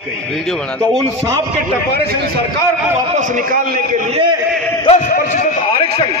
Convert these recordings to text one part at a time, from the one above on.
Video बना तो उन सांप के टपारे से सरकार को वापस निकालने के लिए 10% आरक्षण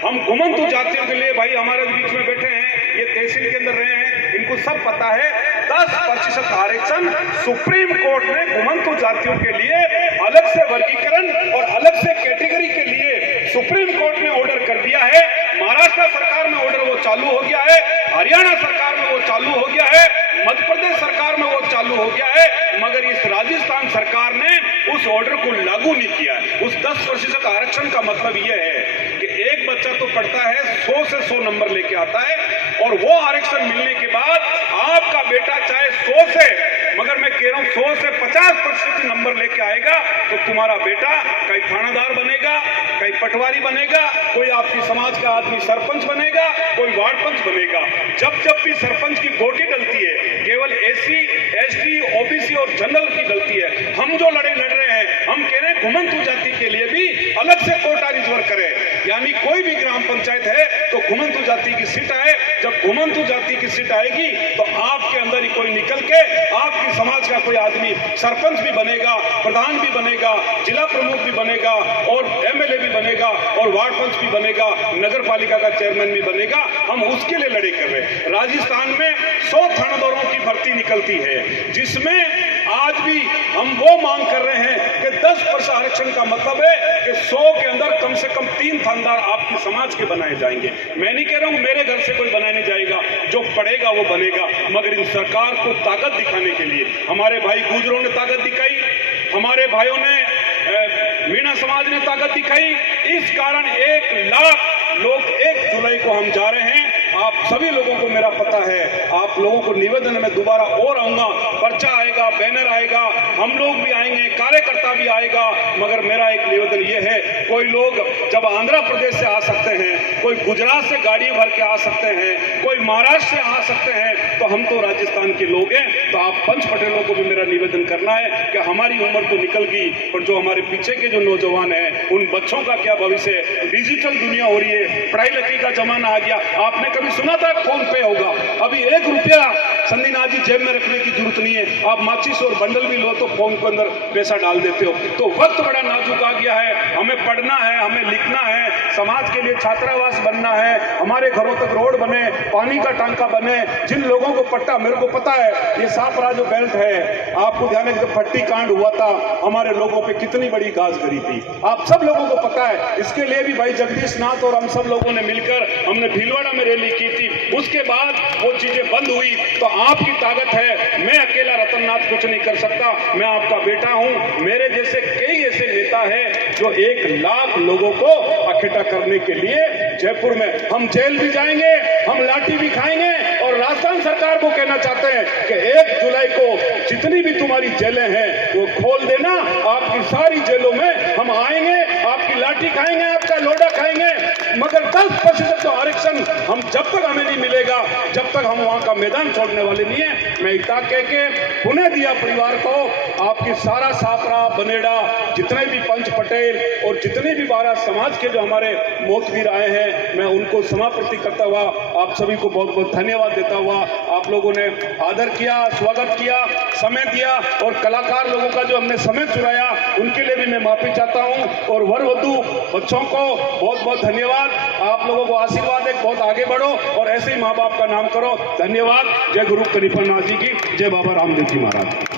हम घुमंतु जातियों के लिए, भाई हमारे बीच में बैठे हैं, ये तहसील के अंदर रहे हैं, इनको सब पता है। 10% आरक्षण सुप्रीम कोर्ट ने घुमंतु जातियों के लिए अलग से वर्गीकरण और अलग से कैटेगरी के लिए सुप्रीम कोर्ट ने ऑर्डर कर दिया है। महाराष्ट्र सरकार में ऑर्डर वो चालू हो गया है, हरियाणा सरकार में वो चालू हो गया है, मध्य प्रदेश सरकार में वो चालू हो गया है, मगर इस राजस्थान सरकार ने उस ऑर्डर को लागू नहीं किया है। उस 10% आरक्षण का मतलब यह है कि एक बच्चा तो पढ़ता है 100 से 100 नंबर लेके आता है, और वो आरक्षण मिलने के बाद आपका बेटा चाहे 100 से, मगर मैं कह रहा हूं 100 से 50% नंबर लेके आएगा तो तुम्हारा बेटा कहीं थानादार बनेगा, कहीं पटवारी बनेगा, कोई आपकी समाज का आदमी सरपंच बनेगा, कोई वार्ड पंच बनेगा। जब जब भी सरपंच की गोटी डलती है, केवल एससी, एसटी, ओबीसी और जनरल की डलती है। हम जो लड़ रहे हैं, हम कह रहे हैं घुमंतु जाति के लिए भी अलग से कोटा रिजर्व करें, यानी कोई भी ग्राम पंचायत है तो घुमंतु जाति की सीट आए। जब घुमंतु जाति की सीट आएगी तो आपके अंदर ही कोई निकल के आपकी समाज का कोई आदमी सरपंच भी बनेगा, प्रधान भी बनेगा, जिला प्रमुख भी बनेगा, और एमएलए भी बनेगा, और वार्ड पंच भी बनेगा, नगर पालिका का चेयरमैन भी बनेगा। हम उसके लिए लड़ाई कर रहे हैं। राजस्थान में 100 थानेदारों की भर्ती निकलती है, जिसमें आज भी हम वो मांग कर रहे हैं कि 10% आरक्षण का मतलब है कि 100 के अंदर कम से कम 3 थानेदार आपकी समाज के बनाए जाएंगे। मैं नहीं कह रहा हूं मेरे घर से कोई बनाया नहीं जाएगा, जो पढ़ेगा वो बनेगा, मगर इन सरकार को ताकत दिखाने के लिए हमारे भाई गुजरों ने ताकत दिखाई, हमारे भाइयों ने मीणा समाज ने ताकत दिखाई। इस कारण 1 लाख लोग 1 जुलाई को हम जा रहे हैं। आप सभी लोगों को मेरा पता है, आप लोगों को निवेदन में दोबारा और आऊंगा, पर्चा आएगा, बैनर आएगा, हम लोग भी आएंगे, कार्यकर्ता भी आएगा, मगर मेरा एक निवेदन यह है, कोई लोग जब आंध्र प्रदेश से आ सकते हैं, कोई गुजरात से गाड़ी भर के आ सकते हैं, कोई महाराष्ट्र से आ सकते हैं, तो हम तो राजस्थान के लोग हैं। तो आप पंच पटेलों को भी मेरा निवेदन करना है कि हमारी उम्र तो निकल गई, पर जो हमारे पीछे के जो नौजवान हैं, उन बच्चों का क्या भविष्य है। डिजिटल दुनिया हो रही है, पढ़ाई लिखाई का जमाना आ गया। आपने कभी सुना था फोन पे होगा? अभी 1 रुपया संदीनाथ जी जेब में रखने की जरूरत नहीं है। आप माचिस और बंडल भी लो तो फोन के अंदर पैसा डाल देते हो। तो वक्त बड़ा नाजुक आ गया है, हमें पढ़ना है, हमें लिखना है, समाज के लिए छात्रावास बनना है, हमारे घरों तक रोड बने, पानी का टांका बने। जिन लोगों को पट्टा, मेरे को पता है ये सापरा जो बेल्ट है, आपको ध्यान है जब भट्टी कांड हुआ था, हमारे लोगों पे कितनी बड़ी गाज गिरी थी, आप सब लोगों को पता है। इसके लिए भी भाई जगदीश नाथ और हम सब लोगों ने मिलकर हमने भीलवाड़ा में रैली की थी। उसके बाद वो चीजें बंद हुई। तो आपकी ताकत है, मैं अकेला रतननाथ कुछ नहीं कर सकता, मैं आपका बेटा हूं। मेरे जैसे कई ऐसे नेता हैं जो 1 लाख लोगों को इकट्ठा करने के लिए जयपुर में, हम जेल भी जाएंगे, हम लाठी भी खाएंगे, और राजस्थान सरकार को कहना चाहते हैं कि 1 जुलाई को जितनी भी तुम्हारी जेलें हैं वो खोल देना। आपकी सारी जेलों में हम आएंगे, आपकी लाठी खाएंगे, आपका लोडा खाएंगे, मगर 10% तो आरक्षण हम जब तक हमें नहीं मिलेगा, जब तक हम वहां का मैदान छोड़ने वाले नहीं है। मैं इतना कह के पुनः दिया परिवार को, आपकी सारा सापरा बनेड़ा, जितने भी पंच पटेल और जितने भी 12 समाज के जो हमारे मोतवीर आए हैं, मैं उनको समाप्ति करता हुआ आप सभी को बहुत बहुत धन्यवाद देता हुआ, आप लोगों ने आदर किया, स्वागत किया, समय दिया, और कलाकार लोगों का जो हमने समय चुराया उनके लिए भी मैं माफी चाहता हूं। और वर वधू बच्चों को बहुत बहुत धन्यवाद। आप लोगों को आशीर्वाद है, बहुत आगे बढ़ो और ऐसे ही माँ बाप का नाम करो। धन्यवाद। जय गुरु करीपन नाथ जी की, जय बाबा रामदेव जी महाराज।